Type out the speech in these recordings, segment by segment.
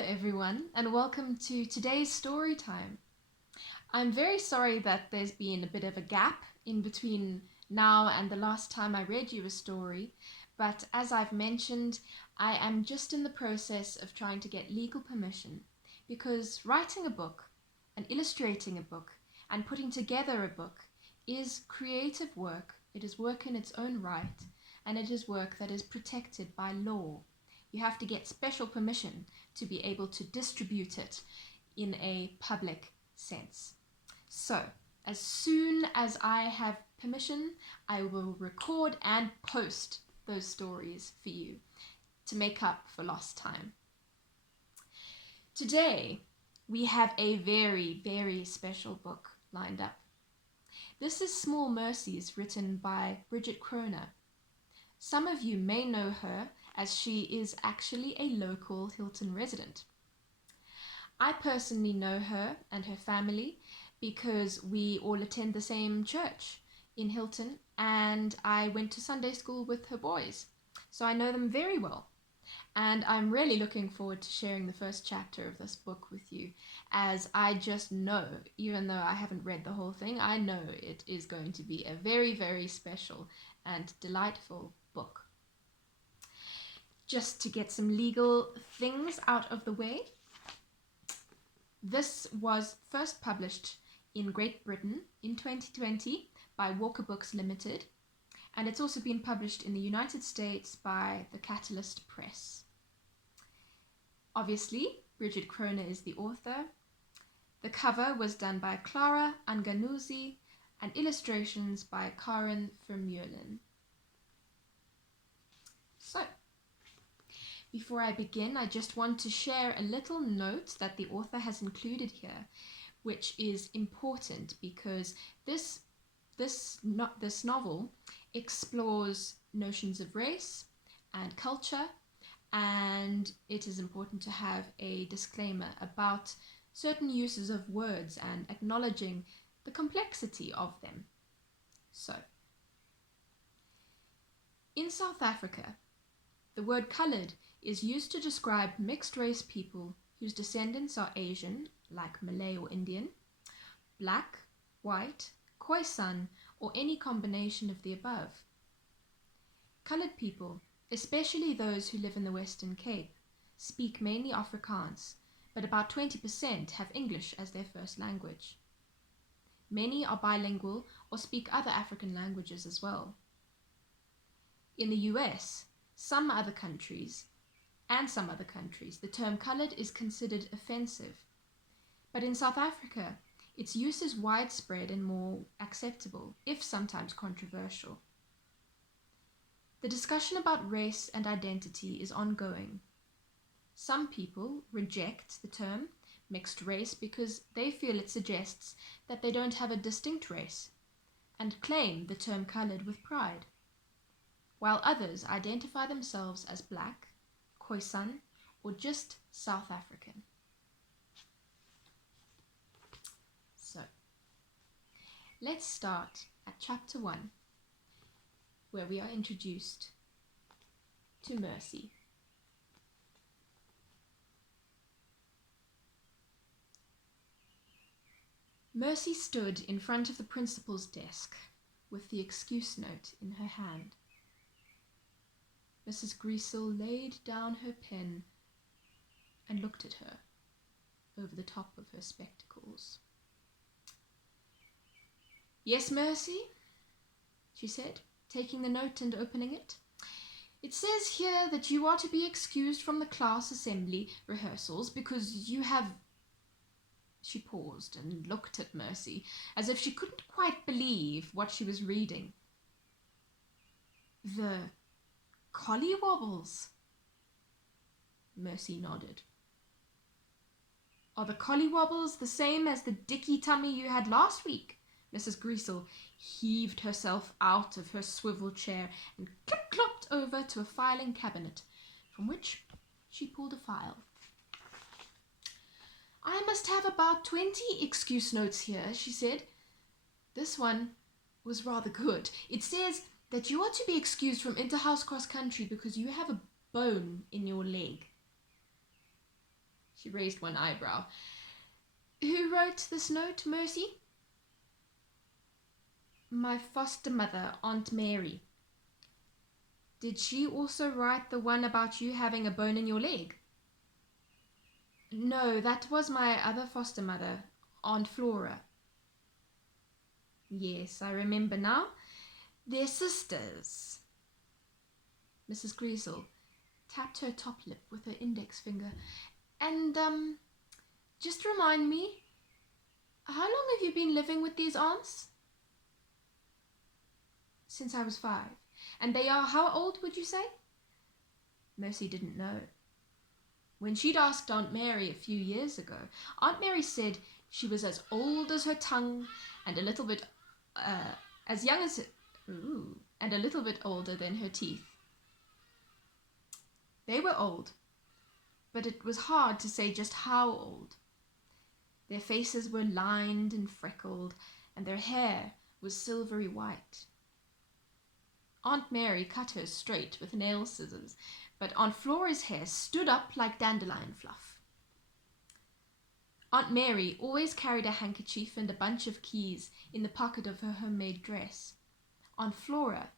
Hello everyone and welcome to today's story time. I'm very sorry that there's been a bit of a gap in between now and the last time I read you a story, but as I've mentioned, I am just in the process of trying to get legal permission because writing a book and illustrating a book and putting together a book is creative work. It is work in its own right, and it is work that is protected by law. You have to get special permission to be able to distribute it in a public sense. So, as soon as I have permission, I will record and post those stories for you to make up for lost time. Today, we have a very, very special book lined up. This is Small Mercies, written by Bridget Krone. Some of you may know her as she is actually a local Hilton resident. I personally know her and her family because we all attend the same church in Hilton, and I went to Sunday school with her boys, so I know them very well. And I'm really looking forward to sharing the first chapter of this book with you, as I just know, even though I haven't read the whole thing, I know it is going to be a very, very special and delightful book. Just to get some legal things out of the way, this was first published in Great Britain in 2020 by Walker Books Limited, and it's also been published in the United States by the Catalyst Press. Obviously, Bridget Krone is the author. The cover was done by Clara, Anganuzzi, and illustrations by Vermeulen. So, before I begin, I just want to share a little note that the author has included here, which is important because this novel explores notions of race and culture, and it is important to have a disclaimer about certain uses of words and acknowledging the complexity of them. So, in South Africa, the word coloured is used to describe mixed race people whose descendants are Asian, like Malay or Indian, black, white, Khoisan, or any combination of the above. Coloured people, especially those who live in the Western Cape, speak mainly Afrikaans, but about 20% have English as their first language. Many are bilingual or speak other African languages as well. In the US, some other countries, the term coloured is considered offensive. But in South Africa, its use is widespread and more acceptable, if sometimes controversial. The discussion about race and identity is ongoing. Some people reject the term mixed race because they feel it suggests that they don't have a distinct race, and claim the term coloured with pride, while others identify themselves as black, Khoisan, or just South African. So, let's start at chapter 1, where we are introduced to Mercy. Mercy stood in front of the principal's desk with the excuse note in her hand. Mrs. Greasel laid down her pen and looked at her over the top of her spectacles. "Yes, Mercy," she said, taking the note and opening it. "It says here that you are to be excused from the class assembly rehearsals because you have..." She paused and looked at Mercy as if she couldn't quite believe what she was reading. "The collywobbles?" Mercy nodded. "Are the collywobbles the same as the dicky tummy you had last week?" Mrs. Greasel heaved herself out of her swivel chair and clip-clopped over to a filing cabinet, from which she pulled a file. "I must have about 20 excuse notes here," she said. This one was rather good. "It says that you are to be excused from inter-house cross-country because you have a bone in your leg." She raised one eyebrow. Who wrote this note, Mercy? My foster mother, Aunt Mary. Did she also write the one about you having a bone in your leg? No, that was my other foster mother, Aunt Flora. Yes, I remember now. They're sisters. Mrs. Greasel tapped her top lip with her index finger. And, just remind me, how long have you been living with these aunts? Since I was 5. And they are how old, would you say? Mercy didn't know. When she'd asked Aunt Mary a few years ago, Aunt Mary said she was as old as her tongue and a little bit, as young as, and a little bit older than her teeth. They were old, but it was hard to say just how old. Their faces were lined and freckled, and their hair was silvery white. Aunt Mary cut hers straight with nail scissors, but Aunt Flora's hair stood up like dandelion fluff. Aunt Mary always carried a handkerchief and a bunch of keys in the pocket of her homemade dress. Aunt Flora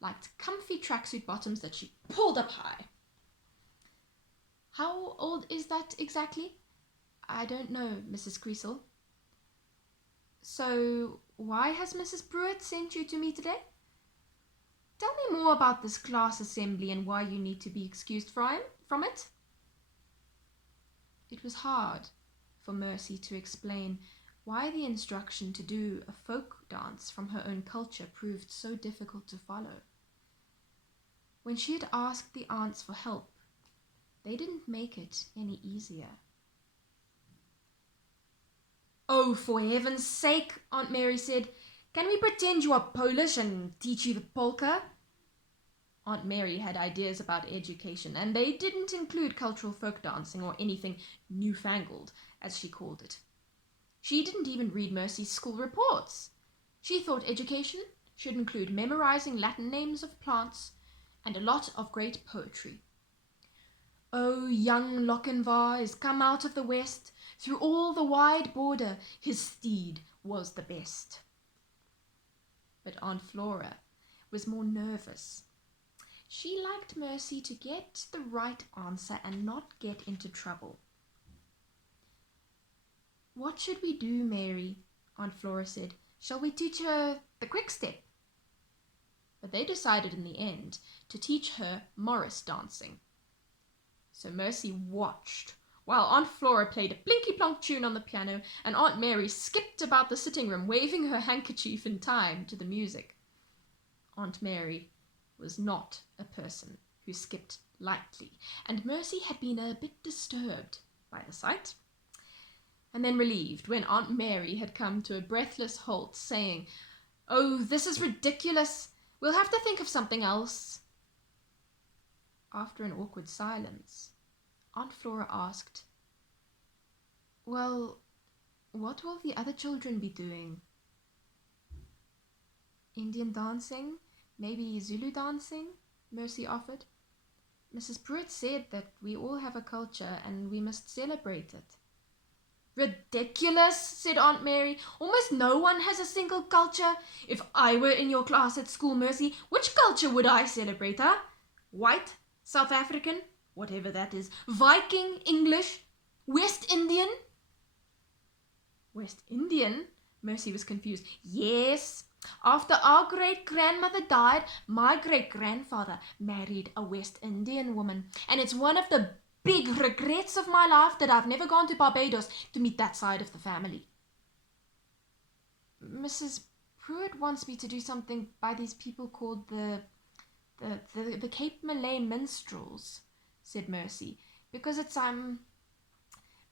liked comfy tracksuit bottoms that she pulled up high. How old is that exactly? I don't know, Mrs. Greasel. So, why has Mrs. Pruitt sent you to me today? Tell me more about this class assembly and why you need to be excused from it. It was hard for Mercy to explain why the instruction to do a folk dance from her own culture proved so difficult to follow. When she had asked the aunts for help, they didn't make it any easier. Oh, for heaven's sake, Aunt Mary said, can we pretend you are Polish and teach you the polka? Aunt Mary had ideas about education, and they didn't include cultural folk dancing or anything newfangled, as she called it. She didn't even read Mercy's school reports. She thought education should include memorizing Latin names of plants and a lot of great poetry. Oh, young Lochinvar is come out of the west, through all the wide border his steed was the best. But Aunt Flora was more nervous. She liked Mercy to get the right answer and not get into trouble. What should we do, Mary? Aunt Flora said. Shall we teach her the quick step? But they decided in the end to teach her Morris dancing. So Mercy watched while Aunt Flora played a blinky-plonk tune on the piano and Aunt Mary skipped about the sitting room waving her handkerchief in time to the music. Aunt Mary was not a person who skipped lightly, and Mercy had been a bit disturbed by the sight, and then relieved when Aunt Mary had come to a breathless halt, saying, "Oh, this is ridiculous. We'll have to think of something else." After an awkward silence, Aunt Flora asked, "Well, what will the other children be doing?" "Indian dancing, maybe Zulu dancing," Mercy offered. "Mrs. Pruitt said that we all have a culture and we must celebrate it." "Ridiculous," said Aunt Mary. "Almost no one has a single culture. If I were in your class at school, Mercy, which culture would I celebrate, huh? White, South African, whatever that is, Viking, English, West Indian?" "West Indian?" Mercy was confused. "Yes. After our great-grandmother died, my great-grandfather married a West Indian woman, and it's one of the big regrets of my life that I've never gone to Barbados to meet that side of the family." "Mrs. Pruitt wants me to do something by these people called the Cape Malay minstrels," said Mercy, "because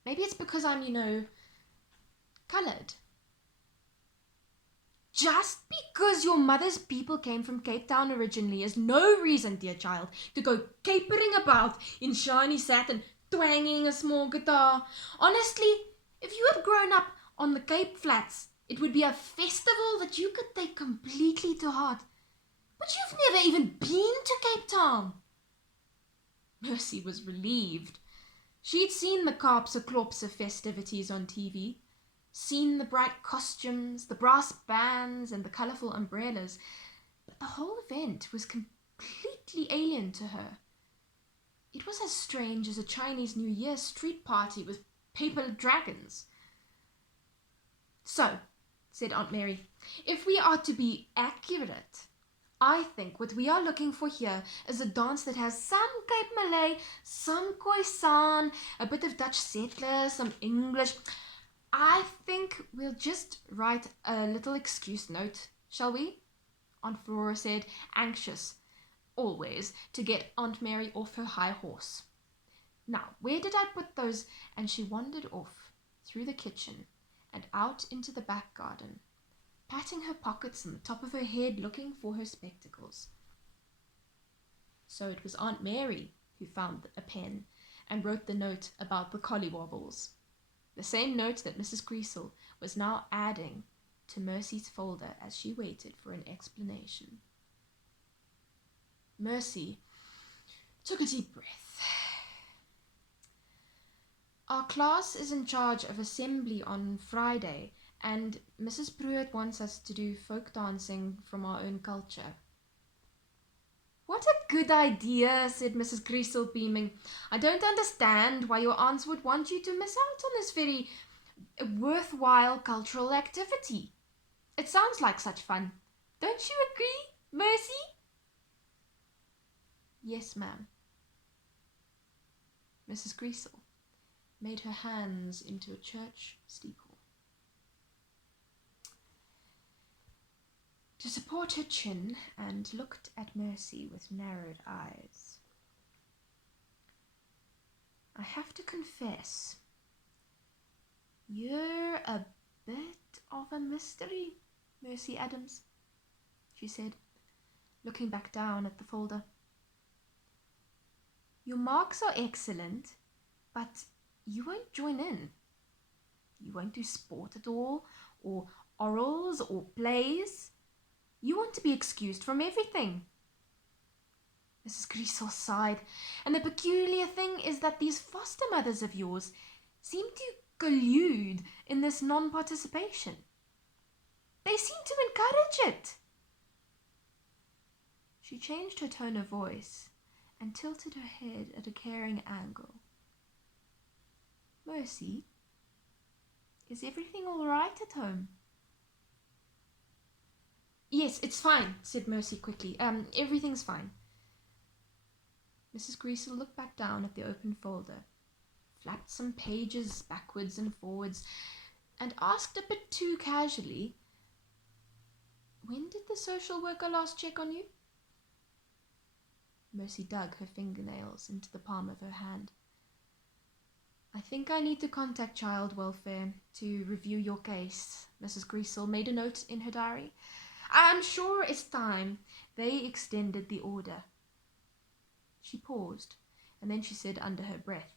maybe it's because I'm, coloured." "Just because your mother's people came from Cape Town originally is no reason, dear child, to go capering about in shiny satin, twanging a small guitar. Honestly, if you had grown up on the Cape Flats, it would be a festival that you could take completely to heart. But you've never even been to Cape Town." Mercy was relieved. She'd seen the Kaapse festivities on TV, seen the bright costumes, the brass bands, and the colourful umbrellas, but the whole event was completely alien to her. It was as strange as a Chinese New Year street party with paper dragons. "So," said Aunt Mary, "if we are to be accurate, I think what we are looking for here is a dance that has some Cape Malay, some Khoisan, a bit of Dutch settlers, some English. I think we'll just write a little excuse note, shall we?" Aunt Flora said, anxious, always, to get Aunt Mary off her high horse. "Now, where did I put those?" And she wandered off through the kitchen and out into the back garden, patting her pockets and the top of her head, looking for her spectacles. So it was Aunt Mary who found a pen and wrote the note about the collywobbles, the same note that Mrs. Greasel was now adding to Mercy's folder as she waited for an explanation. Mercy took a deep breath. "Our class is in charge of assembly on Friday, and Mrs. Pruitt wants us to do folk dancing from our own culture." "What a good idea," said Mrs. Greasel, beaming. "I don't understand why your aunts would want you to miss out on this very worthwhile cultural activity. It sounds like such fun. Don't you agree, Mercy?" "Yes, ma'am." Mrs. Greasel made her hands into a church steeple. To support her chin, and looked at Mercy with narrowed eyes. "I have to confess, you're a bit of a mystery, Mercy Adams," she said, looking back down at the folder. "Your marks are excellent, but you won't join in. You won't do sport at all, or orals, or plays. You want to be excused from everything." Mrs. Greasel sighed. "And the peculiar thing is that these foster mothers of yours seem to collude in this non-participation. They seem to encourage it." She changed her tone of voice and tilted her head at a caring angle. "Mercy, is everything all right at home?" "Yes, it's fine," said Mercy quickly. Everything's fine." Mrs. Greasel looked back down at the open folder, flapped some pages backwards and forwards, and asked a bit too casually, "When did the social worker last check on you?" Mercy dug her fingernails into the palm of her hand. "I think I need to contact child welfare to review your case." Mrs. Greasel made a note in her diary. "I'm sure it's time they extended the order." She paused, and then she said under her breath,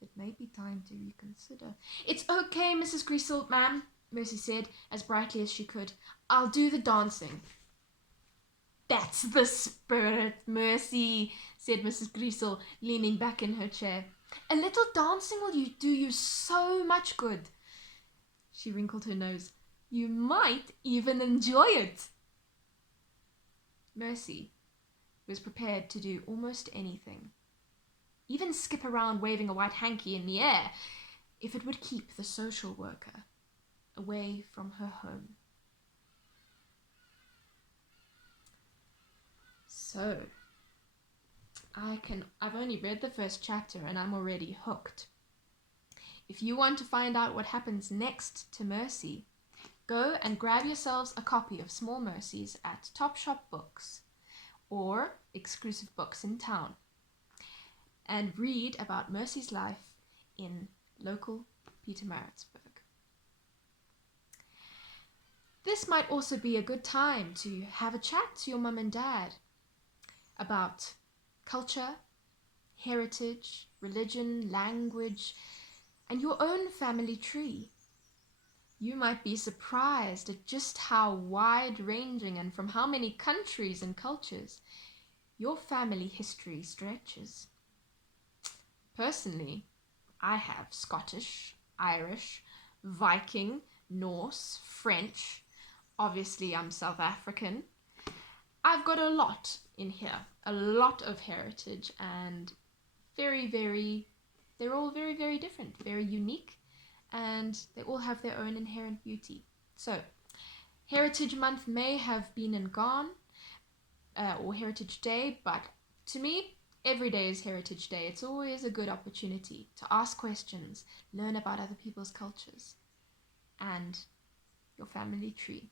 "It may be time to reconsider." "It's okay, Mrs. Greasel, ma'am," Mercy said as brightly as she could. "I'll do the dancing." "That's the spirit, Mercy," said Mrs. Greasel, leaning back in her chair. "A little dancing will do you so much good." She wrinkled her nose. "You might even enjoy it." Mercy was prepared to do almost anything, even skip around waving a white hanky in the air, if it would keep the social worker away from her home. So, I've only read the first chapter and I'm already hooked. If you want to find out what happens next to Mercy, go and grab yourselves a copy of Small Mercies at Topshop Books or Exclusive Books in town, and read about Mercy's life in local Pietermaritzburg. This might also be a good time to have a chat to your mum and dad about culture, heritage, religion, language, and your own family tree. You might be surprised at just how wide-ranging and from how many countries and cultures your family history stretches. Personally, I have Scottish, Irish, Viking, Norse, French. Obviously, I'm South African. I've got a lot in here, a lot of heritage, and they're all very, very different, very unique, and they all have their own inherent beauty. So, Heritage Month may have been and gone, or Heritage Day, but to me, every day is Heritage Day. It's always a good opportunity to ask questions, learn about other people's cultures, and your family tree.